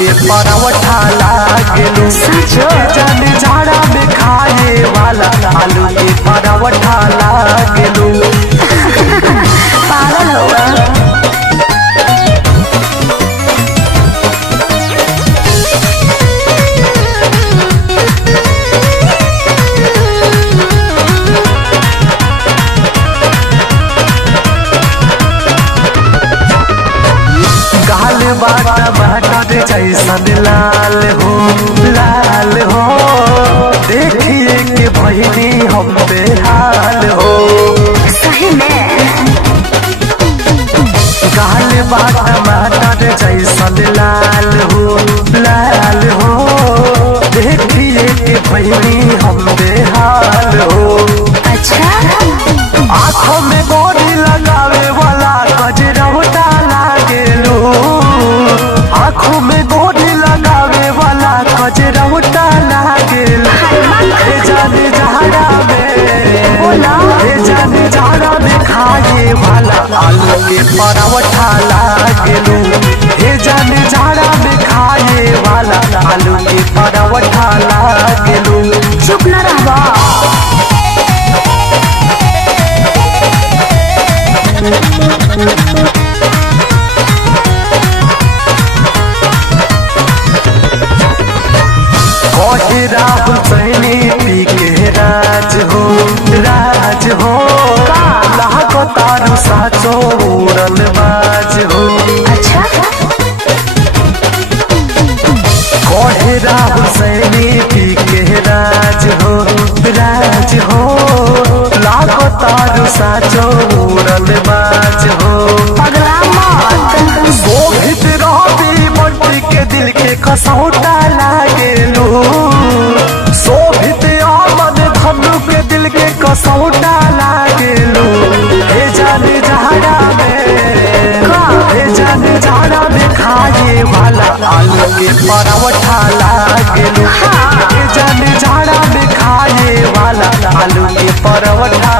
के परावठा लागेलू जान झाड़ा में खाए वाला आलू के परावठा लागेलू। पागल होगा। टमाटर जैसन लाल हो लाल हो देखिए कि बहिनी हम बेहाल हो। सही में गाल बा टमाटर जैसन लाल हो देखिए कि बहिनी हम बेहाल हो। अच्छा आँखों में गोरी लगावे वाला गजरौटा लागेलू आँखों में गोरी लगावे वाला गजरौटा लागेलू। जाने झाड़ा में खाए वाला आलू के परावठा लागेलू। हे जाने झाड़ा में खाए वाला आलू के परावठा लागेलू। चुप न रहबा। राहुल सैनी पी के राज हो लाखो तारू साचो उड़न बाज हो। अच्छा कोहे राहुल सैनी पी के राज हो लाखो तारू साचो उड़न बाज हो। पगला मत शोभित रवि मंत्री के दिल के कसौटा लागेलू शोभित आमन धनु के दिल के कसौटा लागेलू। हे जाने झाड़ा में खाए वाला आलू के परावठा लागेलू। हे जाने झाड़ा में खाए वाला आलू के परावठा